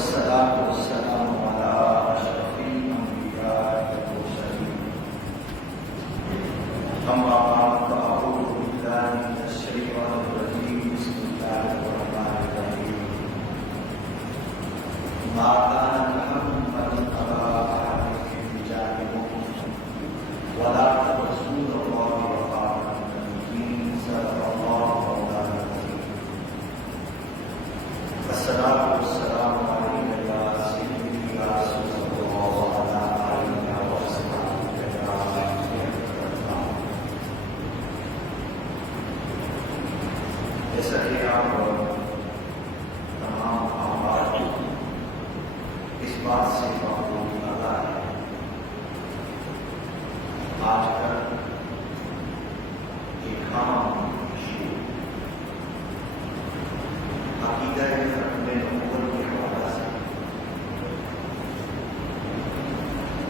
والصلاة والسلام على أشرف الأنبياء والمرسلين أما بعد فأعوذ بالله من الشيطان الرجيم بسم الله الرحمن الرحيم ما كان محمد أبا أحد من رجالكم ولكن رسول الله وخاتم النبيين صلى الله عليه وسلم الصلاة والسلام عليك يا سيدي يا رسول الله وعلى آلك وأصحابك يا أكرم. جیسا کہ آپ تمام آباد اس بات سے معلوم لگا ہے، آج کل ایک عام ایشو عقیدہ ختم نبوت کے حوالے سے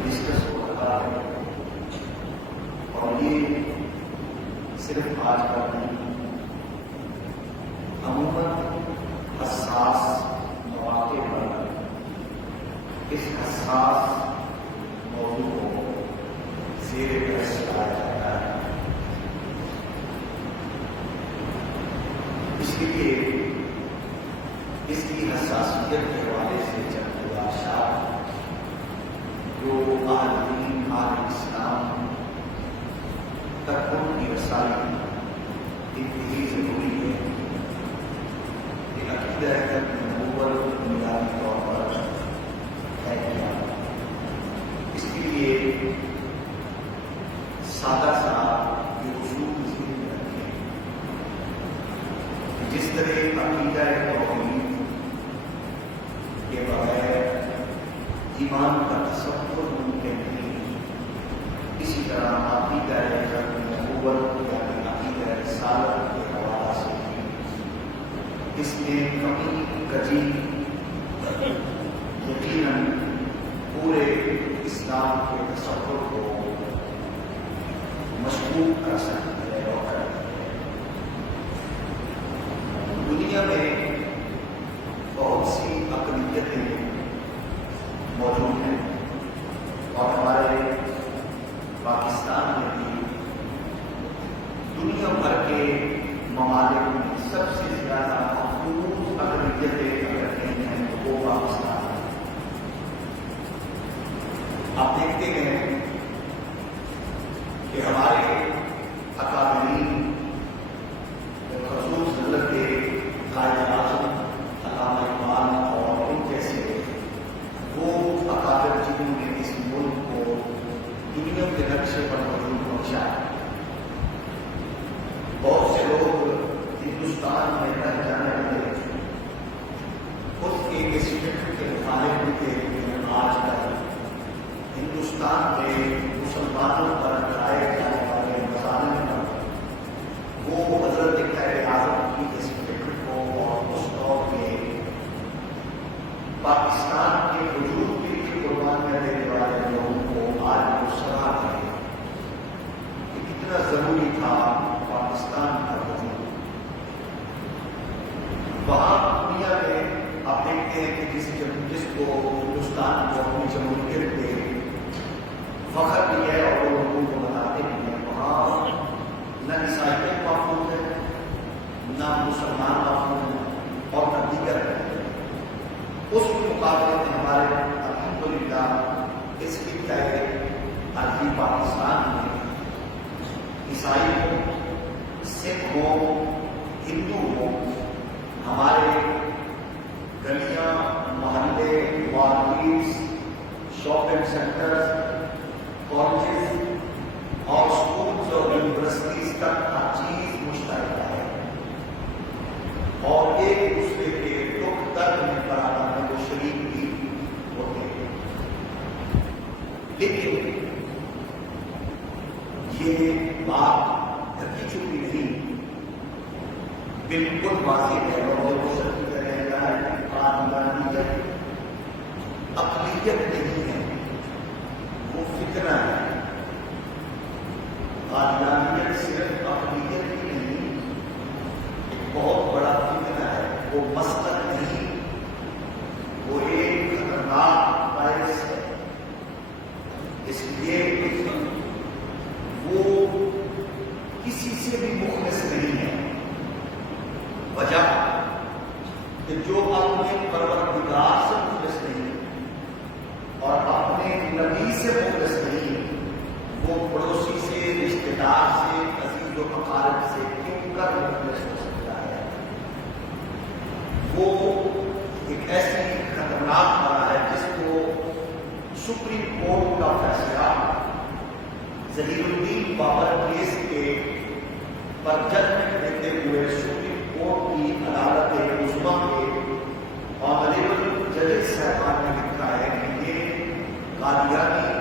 ڈسکس ہو رہا ہے، اور یہ صرف آج کا نہیں، عموماً حساس مواقع پر اس حساس موضوع کو زیر بحث لایا جاتا ہے. اس لیے اس کی حساسیت کے حوالے سے چند گزارشات جو اہل دین اہل اسلام تک ان کی رسائی انتہائی ضروری ہے کہ عقیدہ نبوت بنیادی طور پر طے کیا. اس کے لیے سادہ سا یہ اصول ذہن میں رکھیں کہ جس طرح عقیدہ توحید کے بغیر ایمان کا تصور ممکن نہیں، اسی طرح عقیدہ نبوت یعنی عقیدہ رسالت کے حوالے سے اس میں کمی کجی یقیناً پورے اسلام کے تصور کو مشکوک کر سکتی ہے. اور دنیا میں بہت سی اقلیتیں موجود ہیں، اور ہمارے پاکستان میں بھی دنیا بھر کے ممالک میں سب سے زیادہ مقبول اقلیتیں اگر کہیں ہیں تو وہ پاکستان ہے. آپ دیکھتے ہیں کہ ہمارے اکابرین خصوص حضرت قائد اعظم علامہ اقبال اور ان جیسے وہ اکابر جنہوں نے اس ملک کو دنیا کے نقشے پر وجود پہنچایا. بہت سے لوگ ہندوستان میں رہ جانے والے خود ایک اسی فکر کے مخالف بھی تھے، لیکن آج تک ہندوستان میں مسلمانوں پر لائے جانے والے مظالم پر وہ حضرت قائد اعظم کی اس فکر کو اور اس دور میں پاکستان کے وجود کے لیے قربانیاں دینے والے لوگوں کو آج وہ سراہ ہے کہ کتنا ضروری تھا پاکستان کا وجود. وہاں دنیا میں آپ دیکھتے ہیں کہ جس کو ہندوستان کو اپنی جمہوریت پہ فخر بھی ہے اور وہ لوگوں کو بتاتے بھی ہیں، وہاں نہ عیسائیت محفوظ ہے، نہ مسلمان محفوظ ہے، اور نہ دیگر ہے. اس کے مقابلے میں ہمارے الحمدللہ اس کی طرح عربی پاکستان میں عیسائی ہو، سکھ ہو، ہندو ہو، ہمارے گلیاں، محلے، مارکیٹس، شاپنگ سینٹرز، کالجز اور اسکولز اور یونیورسٹیز تک ہر چیز مشترک ہے، اور ایک دوسرے کے دکھ درد میں برابر میں وہ شریک بھی ہوتے ہیں. لیکن یہ بات ڈھکی چھپی نہیں، بالکل واضح ہے، اور وہ روشن رہے گا کہ قادیانیت اقلیت نہیں ہے، وہ فتنہ ہے. قادیانیت صرف اقلیت ہی نہیں، بہت بڑا فتنہ ہے. وہ مسلک نہیں، وہ ایک خطرناک وائرس ہے، اس لیے وہ کسی سے بھی مخلص نہیں ہے۔ وجہ کہ جو اپنے پروردگار سے مخلص نہیں اور اپنے نبی سے مخلص نہیں، وہ پڑوسی سے، رشتے دار سے، عزیز و اقارب سے کیوں کر مخلص ہو سکتا ہے؟ وہ ایک ایسی خطرناک مرحلہ ہے جس کو سپریم کورٹ کا فیصلہ ظہیر الدین بابر کیس کے پر ججمنٹ دیتے ہوئے سپریم کورٹ کی عدالت عظمیٰ کے آنریبل ججز صاحبان نے لکھا ہے کہ یہ قادیانی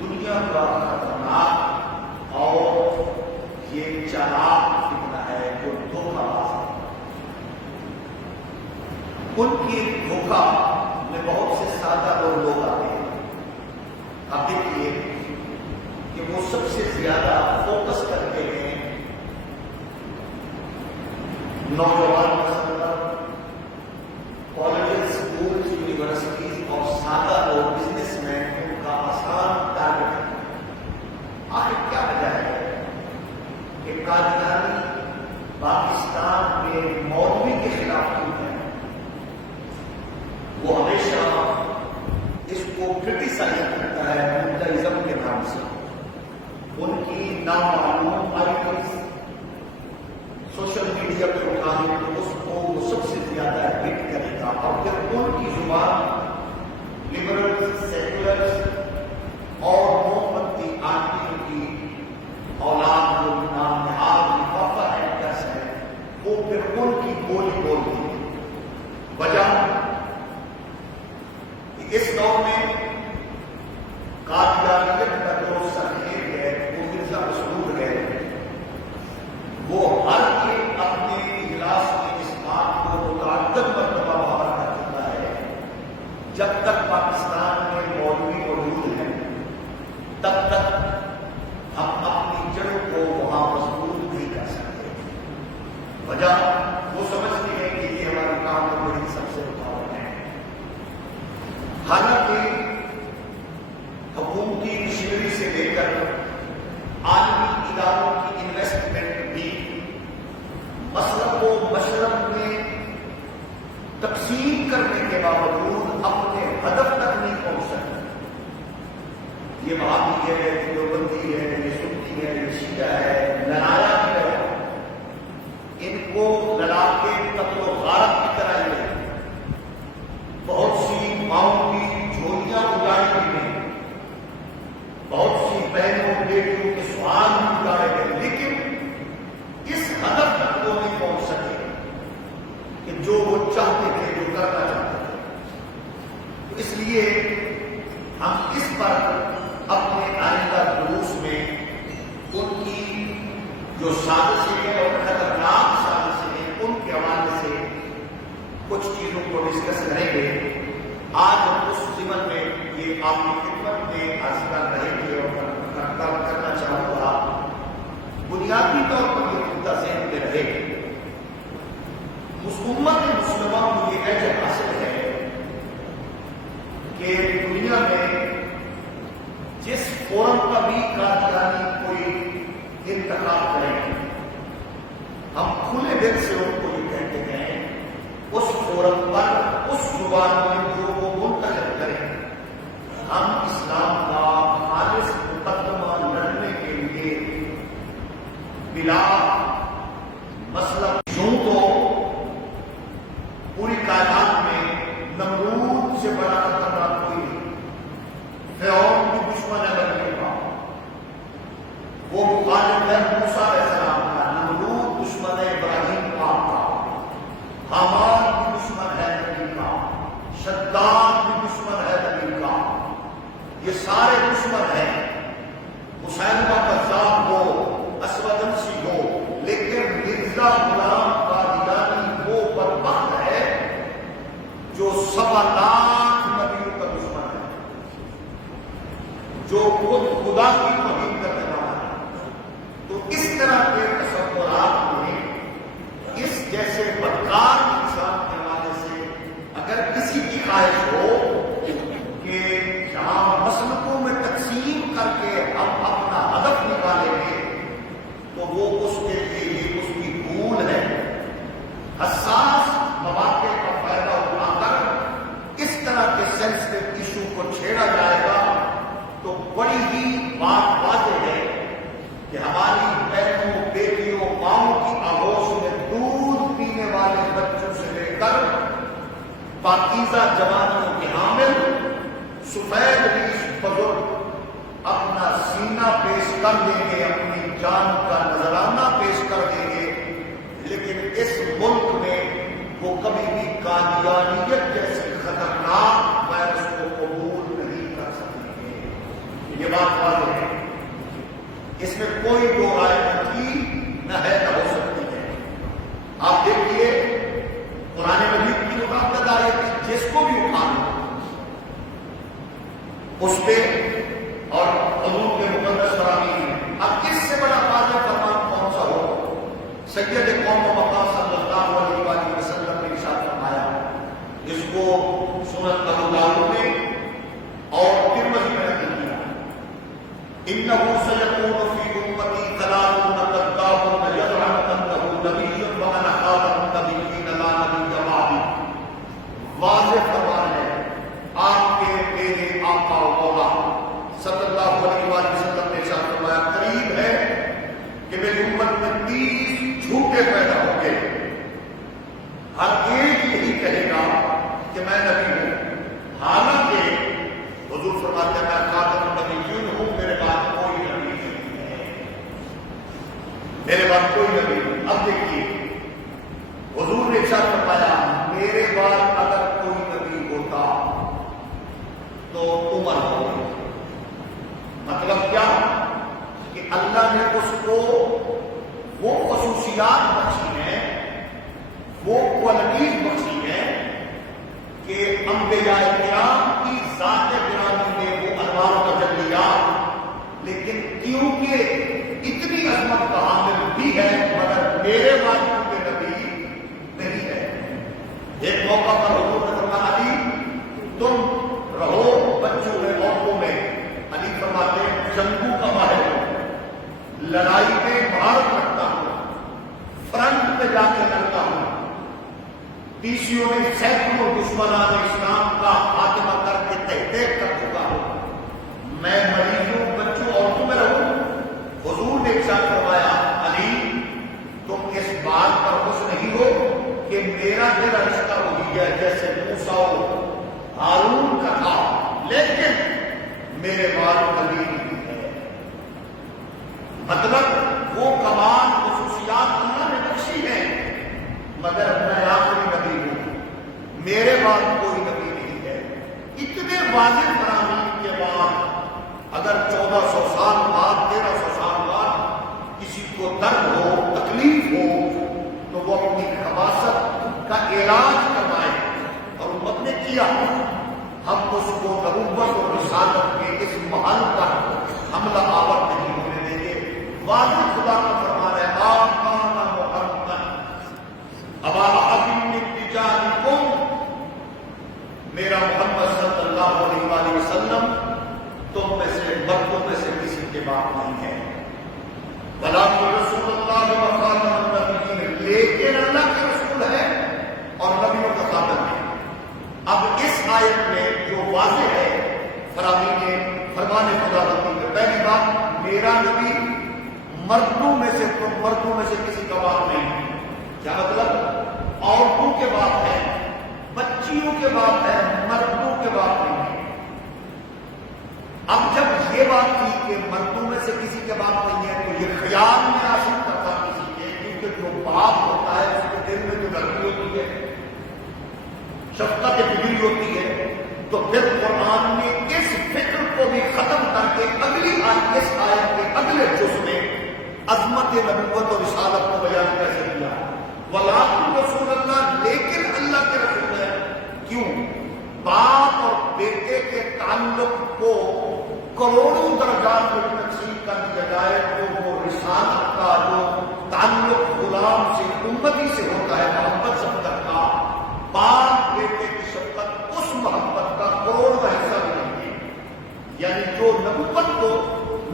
دنیا کا خطرناک اور یہ چالاک فتنہ ہے جو دھوکہ باز ہے۔ ان کی دھوکہ میں بہت سے سادہ لوگ آتے ہیں۔ اب دیکھیے کہ وہ سب سے زیادہ فوکس کرتے ہیں نوجوان کالجز، اسکولز، یونیورسٹیز اور سادہ لوگ، بزنس مین، ان کا آسان ٹارگیٹ ہے۔ آخر کیا وجہ ہے کہ قادیانی پاکستان کے مولوی کے خلاف کیوں ہے؟ وہ ہمیشہ اس کو کرٹیسائز کرتا ہے ملتزم کے نام سے۔ ان کی نامعلوم آئیڈیز سوشل میڈیا پہ اٹھانے تو اس کو وہ سب سے زیادہ ہٹ کرے گا، اور پھر ان کی زبان لبرلز، سیکولرز اور مومبتی آنٹیوں کی اولاد جو نام نہاد وفا اینکرس ہے، وہ پھر ان کی بولی بولتی ہے۔ وجہ اس دور میں قادیانیت کا جو سرخیز ہے، وہ مرزا مسعود ہے، وہ ہر ایک اپنے اجلاس میں اس بات کو متعدد مرتبہ باہر کر چکا ہے، جب تک پاکستان میں مولوی موجود ہیں تب تک ہم اپنی جڑوں کو وہاں مضبوط نہیں کر سکتے۔ وجہ وہ سمجھتے ہیں کہ یہ ہمارے کام میں بڑی سب سے رکاوٹ ہے۔ حالانکہ حکومتی مشینری سے لے کر عالمی اداروں کی انویسٹمنٹ بھی مسلک و مشرق میں تقسیم کرنے کے باوجود اپنے ہدف تک نہیں پہنچ سکتے۔ یہ وہابی ہے، یہ دیوبندی ہے، یہ سنی ہے، یہ شیعہ ہے، لڑایا بھی ہے، ان کو لڑا کے قتل و غارت بھی کرائی ہے، بہت سی ماؤں کی جھولیاں اگائی گئی ہیں، بہت سی بہنوں بیٹیوں کے سوال بھی اگائے گئے، لیکن اس ہدف تک وہ نہیں پہنچ سکے کہ جو وہ چاہتے تھے، جو کرنا چاہتے تھے۔ تو اس لیے ہم اس پر اپنے آئندہ دروس میں ان کی جو سازشیں ہیں اور خطرناک سازشیں ہیں، ان کے حوالے سے کچھ چیزوں کو ڈسکس کریں گے۔ آج ہم اس ضمن میں یہ آپ کی خدمت میں عرض کر رہے تھے اور کرنا چاہوں گا، بنیادی طور پر یہ مدعا ذہن میں رہے امت مسلمہ کو یہ عجب حاصل ہے کہ دنیا میں جس فورم کا بھی قادیانی کوئی انتخاب کریں، ہم کھلے دل سے ان کو یہ کہتے ہیں اس فورم پر اس زبان میں جو وہ منتخب کریں، ہم اسلام کا خالص مقدمہ لڑنے کے لیے بلا مسئلہ یوں تو پوری کائنات میں نمرود سے بڑا خطرہ کوئی نہیں، فرعون بھی دشمن ہے بننے کا، وہ مخالف ہے موسیٰ علیہ السلام کا، نمرود دشمن ہے ابراہیم کا، حامان بھی دشمن ہے نبی کا، شداد بھی دشمن ہے نبی کا، یہ سارے دشمن ہیں، مسیلمہ کذاب ہو، اسود انسی ہو، لیکن مرزا غلام قادیانی وہ بدبخت ہے جو 1.25 لاکھ نبیوں کا دشمن ہے، جو خود خدا کی توہین کرنے والا ہے۔ تو اس طرح کے تصورات میں اس جیسے بدکار انسان کے حوالے سے اگر کسی کی خواہش پاکیزہ جوانیوں کے حامل، سفید ریش بزرگ اپنا سینہ پیش کر دیں گے، اپنی جان کا نذرانہ پیش کر دیں گے، لیکن اس ملک میں وہ کبھی بھی قادیانیت جیسی خطرناک وائرس کو قبول نہیں کر سکیں گے۔ یہ بات واضح ہے، اس میں کوئی دو رائے نہ تھی، نہ ہے، نہ ہو سکتی ہے۔ آپ دیکھیے قرآن مجید کی مطابقت آیت، جس کو بھی اٹھانا اس پہ اور حضور کے مقدس فرامین، اب اس سے بڑا واضح فرمان کون سا ہو؟ سید قوم و مقام صلی اللہ علیہ وآلہ وسلم نے ارشاد فرمایا، جس کو سنن ابو داؤد میں اور ترمذی میں نقل کیا، انه سيكون في امتي 30 كذاب يزعم انه نبي وانا خاتم النبيين لا نبي بعدي۔ واضح فرمان ہے آپ کے میرے آقا و مولا صلی اللہ علیہ وآلہ وسلم نے ارشاد فرمایا، قریب ہے کہ میری امت میں 30 جھوٹے پیدا ہوں گے، ہر ایک یہی کہے گا کہ میں نبی ہوں، حالانکہ حضور فرماتے ہیں میں خاتم النبیین ہوں، میرے بعد کوئی نبی نہیں ہے، میرے بعد کوئی نبی نہیں۔ اب دیکھیے حضور نے ارشاد فرمایا، میرے بعد اگر کوئی نبی ہوتا تو عمر ہوگا۔ مطلب کیا کہ اللہ نے اس کو وہ خصوصیات بخشی ہیں، وہ کوالٹیز بخشی ہیں کہ انبیاء کرام کی ذات گرامی میں وہ انوار و تجلیات، لیکن کیونکہ اتنی عظمت کا حامل بھی ہے مگر میرے بعد کے نبی نہیں ہے۔ ایک موقع پر حضور نے فرمایا، علی تم رہو بچوں میں، عورتوں میں، علی فرماتے ہیں جنگوں کا ماہر ہوں، لڑائی میں مہارت رکھتا ہوں، فرنٹ پہ جا کے لڑتا ہوں، تیسیوں میں سینکڑوں دشمنان اسلام کا خاتمہ کر کے تحقیق کر چکا ہوں، میں مریضوں بچوں عورتوں میں رہوں۔ حضور نے ارشاد فرمایا، علی تم اس بات پر خوش نہیں ہو کہ میرا تیرا رشتہ وہی ہے جیسے موسیٰ و ہارون کا تھا، لیکن میرے بعد نبی نہیں ہے۔ مطلب وہ کمال خصوصیات اللہ نے بخشی ہیں مگر میں آخری نبی ہوں، میرے بعد کوئی نبی نہیں ہے۔ اتنے واضح فرامین کے بعد اگر 1400 سال بعد 1300 سال بعد کسی کو درد ہو، تکلیف ہو، تو وہ اپنی خباثت کا علاج کروائے، اور امت نے کیا۔ ہم اس کو نبوت اور رسالت کے اس محل پر حملہ آور نہیں ہونے دیں گے۔ واضح خدا کا فرمان ہے، آقانا محمد ابا احد من رجالکم، میرا محمد صلی اللہ علیہ وآلہ وسلم تم میں سے مردوں میں سے کسی کے باپ نہیں ہے، ولکن رسول اللہ و خاتم النبیین، لیکن اللہ کے رسول ہے اور نبیوں کا خاتم ہے۔ اب اس آیت میں جو واضح ہے فرمان خدا بندی میں، پہلی بات میرا نبی مردوں میں سے، تم مردوں میں سے کسی کا باپ نہیں۔ کیا مطلب؟ عورتوں کے باپ ہے، بچیوں کے باپ ہے، مردوں کے باپ نہیں ہے۔ اب جب یہ بات تھی کہ مردوں میں سے کسی کے باپ نہیں ہے تو یہ خیال میں آ سکتا تھا کسی کے، کیونکہ جو باپ ہوتا ہے اس کے دل میں جو گرمی ہوتی ہے، شفقت فکری ہوتی ہے، تو پھر قرآن نے اس فکر کو بھی ختم کر کے اگلی آیت، اس آیت کے اگلے جز میں عظمت نبوت اور رسالت کو بیان کیسے کیا؟ وَلَٰكِن رسول اللہ، لیکن اللہ کے رسول ہے۔ کیوں؟ باپ اور بیٹے کے تعلق کو کروڑوں درجات میں تقسیم کر دیا جائے تو وہ رسالت کا جو تعلق غلام سے، امتی سے ہوتا ہے، محبت شفقت کا، باپ بیٹے کی شفقت اس محبت کا کروڑواں حصہ بھی نہیں ہے۔ یعنی جو نبوت کو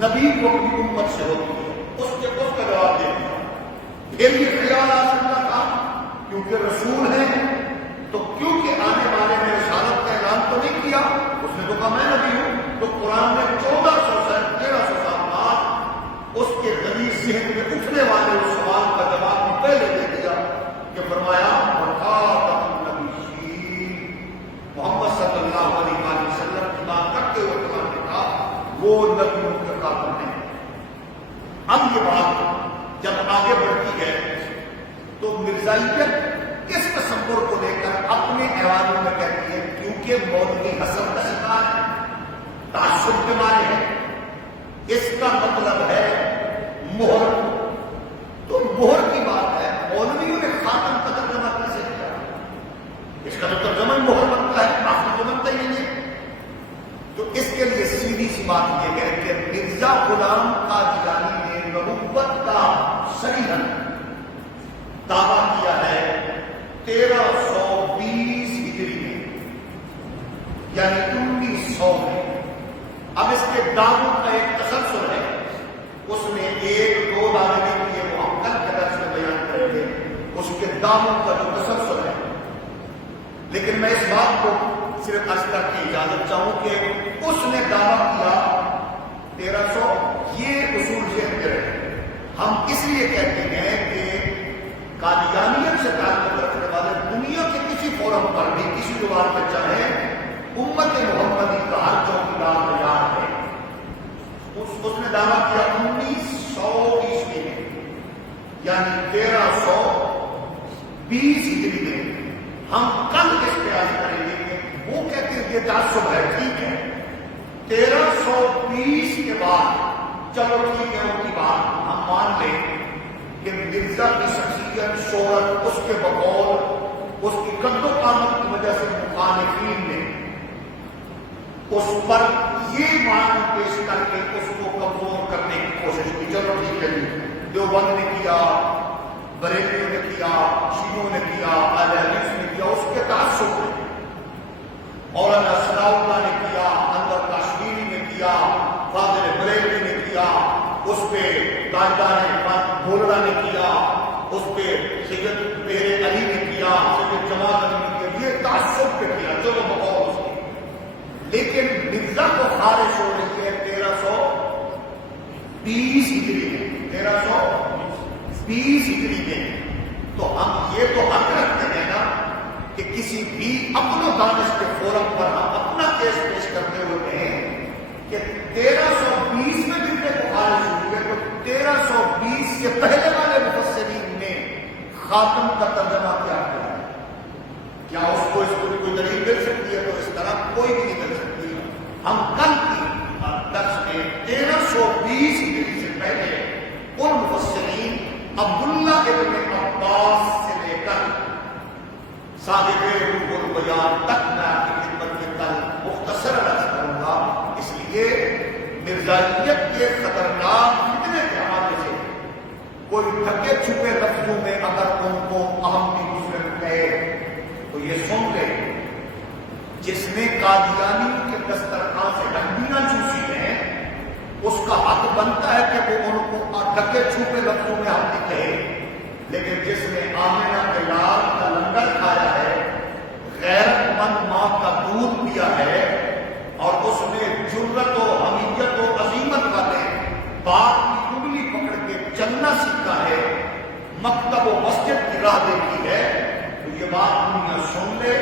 نبی کو اپنی امت سے ہوتی ہے اس کا جواب دے دیا۔ پھر یہ خیال آ سکتا تھا کیونکہ رسول ہے تو کیونکہ آنے والے میں رسالت کا اعلان تو نہیں کیا، اس نے تو کہا میں نبی ہوں، تو قرآن نے 1400 سے 1300 سال بعد اس کے غلیظ ذہن میں اٹھنے والے اس سوال کا جواب پہلے دے دیا کہ فرمایا وَخَاتَمَ النَّبِيِّينَ، یہ مولوی حسن کا شکار ہے، تعصب کے مارے ہے، اس کا مطلب ہے مہر۔ تو مہر کی بات ہے، مولویوں نے خاتم کا ترجمہ کیسے کیا؟ اس کا تو ترجمہ مہر بنتا ہے، آخر تو بنتا ہی نہیں ہے۔ تو اس کے لیے سیدھی سی بات یہ ہے کہ مرزا غلام قادیانی نے نبوت کا صریحاً دعویٰ کیا ہے 1320 ہجری میں، یعنی 1900 میں۔ اب اس کے دعووں کا ایک تسلسل ہے، اس میں ایک دو دعوے کے لیے وہ ہم کل کے درس میں بیان کریں گے، اس کے دعووں کا جو تسلسل ہے۔ لیکن میں اس بات کو صرف عرض کر کے اجازت چاہوں کہ اس نے دعویٰ کیا 1300، یہ اصول ذہن میں رہے۔ ہم اس لیے کہتے ہیں کہ قادیانیت سے تعلق رکھنے والے دنیا کے کسی فورم پر بھی کسی زبان پہ چاہیں امت محمدی کا ہر چوکیدار تیار ہے۔ اس نے دعویٰ کیا 1900 عیسوی میں، یعنی 1320 ہجری میں۔ ہم کل اس پہ عرض کریں گے کہ وہ کہتے ہیں یہ تعصب ہے، ٹھیک ہے، 1320 کے بعد چلو ٹھیک ہے، ان کی بات ہم مان لیں کہ مرزا کی شخصیت، شہرت، اس کے بقول، اس کی قد و قامت کی وجہ سے مخالفین نے اس پر یہ مان پیش کر کے اس کو کمزور کرنے کی کوشش کی۔ چلو ٹھیک ہے جی، دیوبند نے کیا، بریلیوں نے کیا، شیعوں نے کیا، اہل حدیث نے کیا، اس کے تعصب نے، مولانا ثناء اللہ نے کیا، انور کاشمیری نے کیا، فاضل بریلوی نے کیا، اس پہ تاجدار بھولڑا نے کیا، اس پہ سید پیر علی نے کیا، سید جمال علی نے کیا، یہ تعصب پہ کیا، چلو بقول اس کی۔ لیکن مرزا کو خارش ہو رہی ہے 1320 ہجری میں، 1320 ہجری میں۔ تو ہم یہ تو حق رکھتے ہیں نا کہ کسی بھی اپنا دانش کے فورم پر ہم اپنا کیس پیش کرتے ہوئے ہیں کہ 1320 میں جتنے کو خارج ہوئی ہے، تو 1320 سے پہلے والے مفسرین نے خاتم کا ترجمہ کیا کیا ہے؟ کیا اس کو کوئی دلیل مل سکتی ہے؟ تو اس طرح کوئی بھی نہیں مل سکتی۔ ہم کل کی درس میں 1320 ہجری سے پہلے ان مفسرین عبداللہ ابن عباس سے لے کر صاحب روح البیان تک میں آپ کی خدمت میں کل مختصر عرض کروں گا۔ اس لیے مرزائیت کے خطرناک فتنے کے حوالے سے کوئی ڈھکے چھپے لفظوں میں اگر ان کو اہم کی مسلم کہے تو یہ سن لے، جس نے قادیانی کے دسترخوان سے ہڈیاں چوسی ہیں اس کا حق بنتا ہے کہ وہ ان کو ڈھکے چھپے لفظوں میں ہم نہیں کہے۔ لیکن جس نے آمنہ کے لال کا لنگر کھایا ہے، غیرت مند ماں کا دودھ پیا ہے، اور اس نے جرت و حمیت و عظیمت والے بات کی انگلی پکڑ کے چلنا سیکھا ہے، مکتب و مسجد کی راہ دیکھی ہے، تو یہ بات دنیا سن لے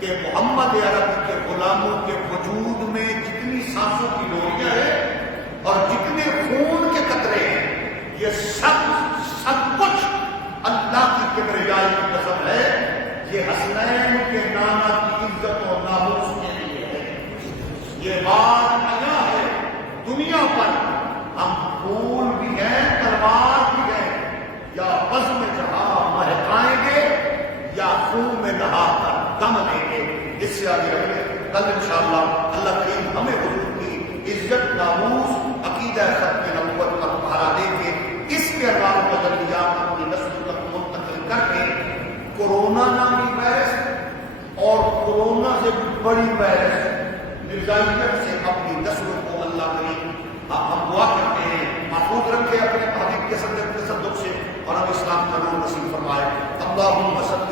کہ محمد عربی کے غلاموں کے وجود میں جتنی سانسوں کی ڈوریاں ہیں اور جتنے خون کے قطرے ہیں، یہ سب کچھ اللہ کی کبریائی کی قسم ہے، یہ حسنین کے نانا کی عزت و ناموس کے لیے ہے۔ یہ بات آیا ہے دنیا پر، ہم پھول بھی ہیں، تلوار بھی ہیں، یا بزم جہاں مہکائیں گے یا خون میں نہا کر دم لیں گے۔ اس سے آگے کل انشاءاللہ اللہ کریم ہمیں حضور کی عزت، ناموس، عقیدہ ختم نبوت کا پہرا دے کے اس کے اللہ تجلیات اپنی نسل تک منتقل کر کے کورونا نامی وائرس اور کورونا سے بڑی وائرس مرزائیت سے اپنی نسلوں کو اللہ کریم ہم دعا کرتے ہیں محفوظ رکھے اپنے حبیب کے تصدق سے، اور ہم اسلام کا نام نصیب فرمائے۔ اللہم صل